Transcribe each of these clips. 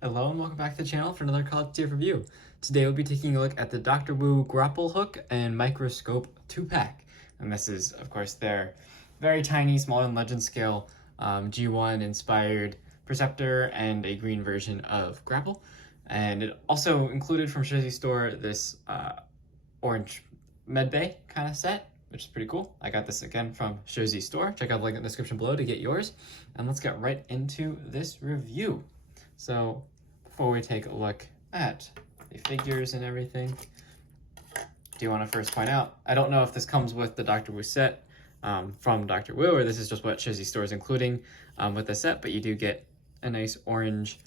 Hello and welcome back to the channel for another college tier review. Today we'll be taking a look at the DW Grapple hook and microscope 2-pack. And this is, of course, their very tiny, small and legend scale G1 inspired Perceptor and a green version of Grapple. And it also included from Jersey Store this orange medbay kind of set, which is pretty cool. I got this again from Jersey Store. Check out the link in the description below to get yours. And let's get right into this review. So before we take a look at the figures and everything, do you want to first point out, I don't know if this comes with the Dr. Wu set from Dr. Wu, or this is just what Jersey Store is including with the set, but you do get a nice orange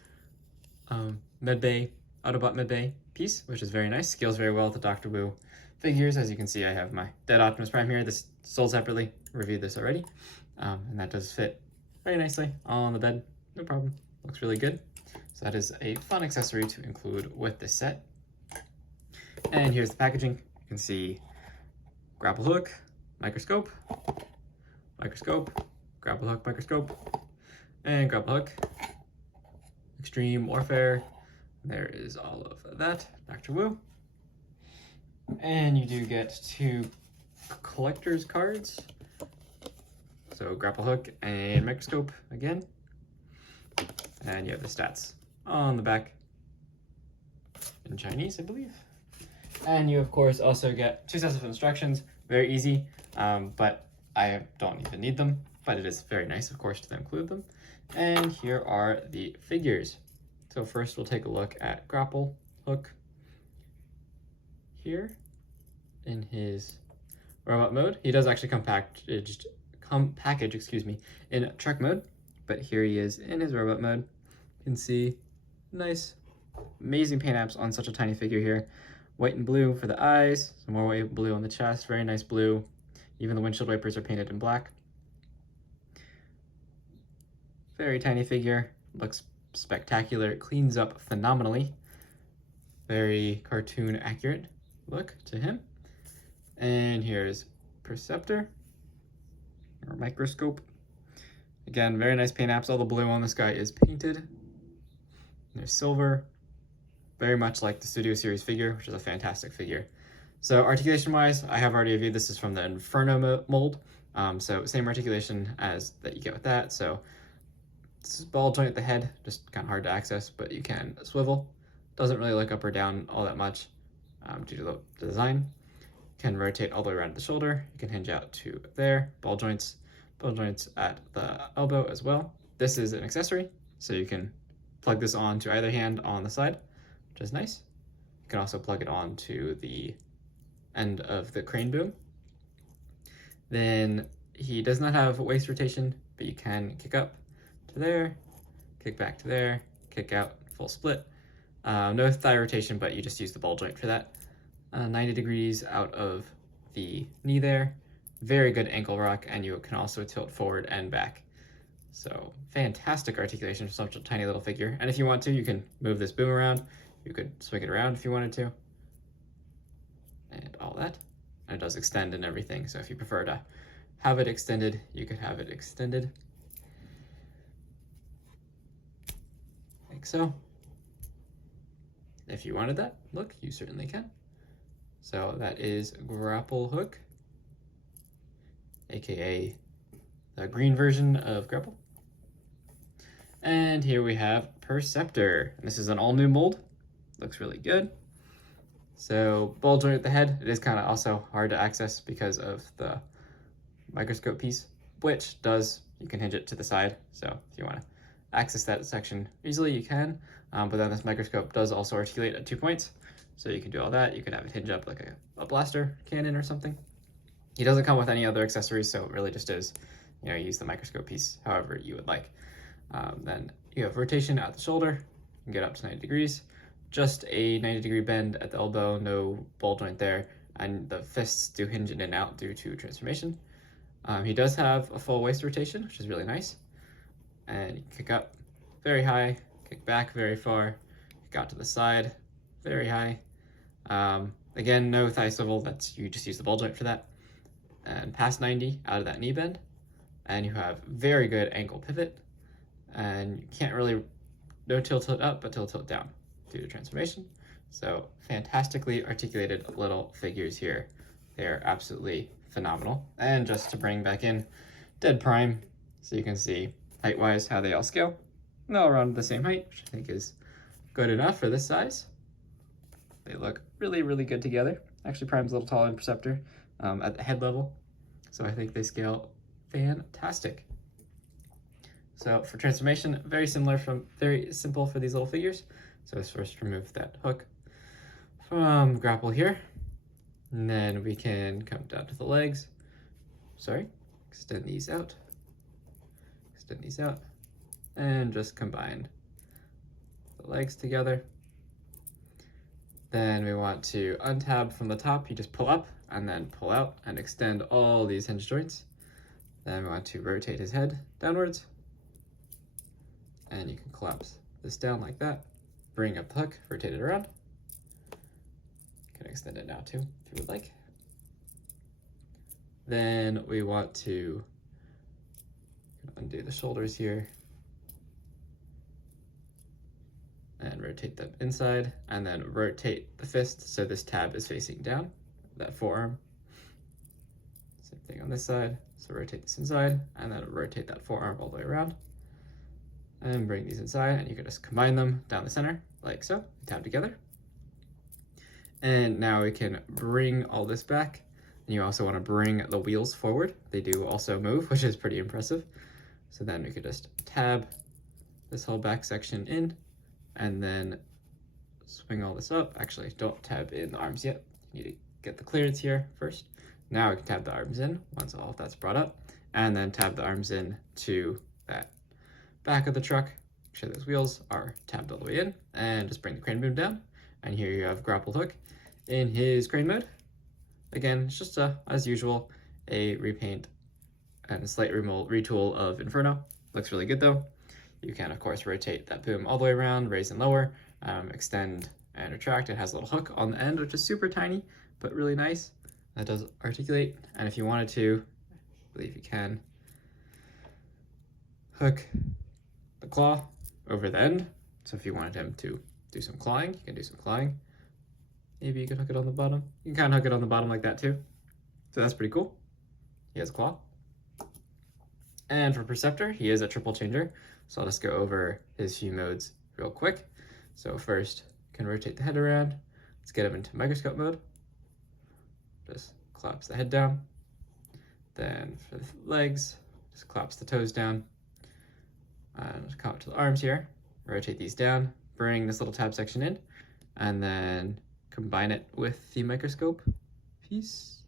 medbay, Autobot medbay piece, which is very nice. Scales very well with the Dr. Wu figures. As you can see, I have my Dead Optimus Prime here. This sold separately, reviewed this already, and that does fit very nicely all on the bed, no problem. Looks really good. So that is a fun accessory to include with this set. And here's the packaging. You can see grapple hook, microscope, microscope, grapple hook, microscope, and grapple hook. Extreme Warfare. There is all of that. Dr. Wu. And you do get 2 collector's cards. So grapple hook and microscope again. And you have the stats on the back in Chinese, I believe. And you, of course, also get 2 sets of instructions. Very easy, but I don't even need them. But it is very nice, of course, to include them. And here are the figures. So first we'll take a look at grapple hook here in his robot mode. He does actually come packaged in truck mode. But here he is in his robot mode. You can see nice, amazing paint apps on such a tiny figure here. White and blue for the eyes, some more white and blue on the chest, very nice blue. Even the windshield wipers are painted in black. Very tiny figure, looks spectacular, it cleans up phenomenally. Very cartoon accurate look to him. And here's Perceptor, or Microscope. Again, very nice paint apps. All the blue on this guy is painted. There's silver, very much like the Studio Series figure, which is a fantastic figure. So articulation-wise, I have already reviewed. This is from the Inferno mold. So same articulation as that you get with that. So this is ball joint at the head, just kind of hard to access, but you can swivel. Doesn't really look up or down all that much due to the design. Can rotate all the way around the shoulder. You can hinge out to there. Ball joints at the elbow as well. This is an accessory, so you can plug this on to either hand on the side, which is nice. You can also plug it on to the end of the crane boom. Then he does not have waist rotation, but you can kick up to there, kick back to there, kick out, full split. No thigh rotation, but you just use the ball joint for that. 90 degrees out of the knee there. Very good ankle rock, and you can also tilt forward and back. So fantastic articulation for such a tiny little figure. And if you want to, you can move this boom around. You could swing it around if you wanted to. And all that. And it does extend and everything. So if you prefer to have it extended, you could have it extended. Like so. If you wanted that look, you certainly can. So that is grapple hook, aka the green version of Grapple. And here we have Perceptor. And this is an all-new mold. Looks really good. So ball joint at the head. It is kind of also hard to access because of the microscope piece, which you can hinge it to the side. So if you want to access that section easily, you can. But then this microscope does also articulate at 2 points. So you can do all that. You can have it hinge up like a blaster cannon or something. He doesn't come with any other accessories, so it really just is, use the microscope piece however you would like. Then you have rotation at the shoulder. You can get up to 90 degrees. Just a 90-degree bend at the elbow, no ball joint there. And the fists do hinge in and out due to transformation. He does have a full waist rotation, which is really nice. And you kick up very high, kick back very far, kick out to the side very high. Again, no thigh swivel, you just use the ball joint for that. And past 90 out of that knee bend. And you have very good ankle pivot. And you can't really no tilt up, but tilt down due to transformation. So fantastically articulated little figures here. They're absolutely phenomenal. And just to bring back in Dead Prime, so you can see height-wise how they all scale. And they're all around the same height, which I think is good enough for this size. They look really, really good together. Actually, Prime's a little taller than Perceptor at the head level, so I think they scale fantastic. So for transformation, very simple for these little figures. So let's first remove that hook from Grapple here, and then we can come down to the legs. Extend these out, and just combine the legs together. Then we want to untab from the top. You just pull up and then pull out and extend all these hinge joints. Then we want to rotate his head downwards, and you can collapse this down like that. Bring up the hook, rotate it around. You can extend it now too, if you would like. Then we want to undo the shoulders here and rotate them inside, and then rotate the fist so this tab is facing down, that forearm. Same thing on this side, so rotate this inside, and then rotate that forearm all the way around. And bring these inside, and you can just combine them down the center, like so, tab together. And now we can bring all this back, and you also want to bring the wheels forward. They do also move, which is pretty impressive. So then we could just tab this whole back section in, and then swing all this up. Actually, don't tab in the arms yet. You need to get the clearance here first. Now we can tab the arms in once all of that's brought up, and then tab the arms in to that back of the truck. Make sure those wheels are tabbed all the way in, and just bring the crane boom down. And here you have Grapple Hook in his crane mode. Again, it's just as usual, a repaint and a slight retool of Inferno. Looks really good though. You can, of course, rotate that boom all the way around, raise and lower, extend and retract. It has a little hook on the end, which is super tiny, but really nice. That does articulate. And if you wanted to, I believe you can hook the claw over the end. So if you wanted him to do some clawing, you can do some clawing. Maybe you could hook it on the bottom. You can kind of hook it on the bottom like that too. So that's pretty cool. He has a claw. And for Perceptor, he is a triple changer. So I'll just go over his few modes real quick. So first, you can rotate the head around. Let's get him into microscope mode. Just collapse the head down. Then for the legs, just collapse the toes down. And come up to the arms here. Rotate these down. Bring this little tab section in. And then combine it with the microscope piece.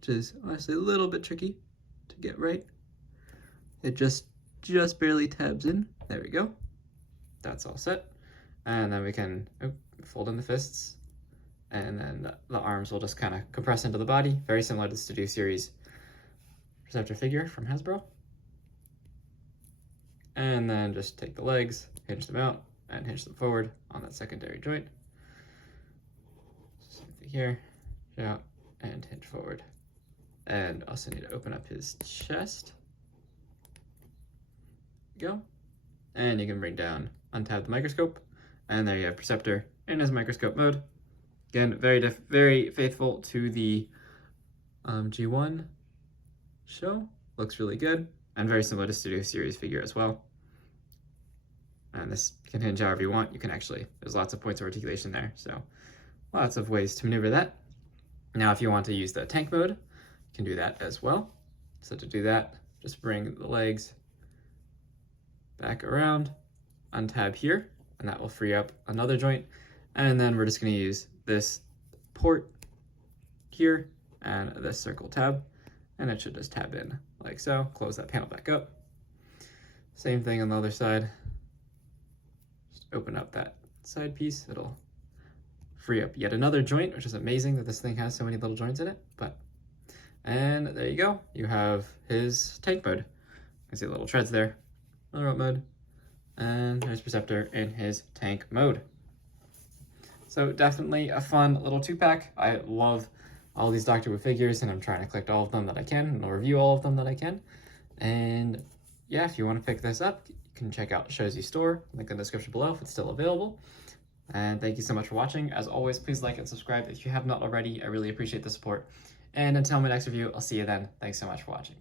Which is honestly a little bit tricky to get right. It just barely tabs in. There we go. That's all set. And then we can fold in the fists, and then the arms will just kind of compress into the body, very similar to the Studio Series Perceptor figure from Hasbro. And then just take the legs, hinge them out, and hinge them forward on that secondary joint. Same thing here, out, and hinge forward. And also need to open up his chest. Go. And you can bring down, untab the microscope, and there you have Perceptor in his microscope mode. Again, very faithful to the G1 show. Looks really good, and very similar to Studio Series figure as well. And this can hinge however you want. You can actually, there's lots of points of articulation there, so lots of ways to maneuver that. Now, if you want to use the tank mode, you can do that as well. So to do that, just bring the legs back around, untab here, and that will free up another joint. And then we're just going to use this port here and this circle tab, and it should just tab in like so. Close that panel back up. Same thing on the other side. Just open up that side piece. It'll free up yet another joint, which is amazing that this thing has so many little joints in it. And there you go. You have his tank mode. I see little treads there. Another mode. And there's Perceptor in his tank mode. So definitely a fun little 2-pack. I love all these Doctor Who figures, and I'm trying to collect all of them that I can, and I'll review all of them that I can. And yeah, if you want to pick this up, you can check out Showsy store, link in the description below if it's still available. And thank you so much for watching. As always, please like and subscribe if you have not already. I really appreciate the support. And until my next review, I'll see you then. Thanks so much for watching.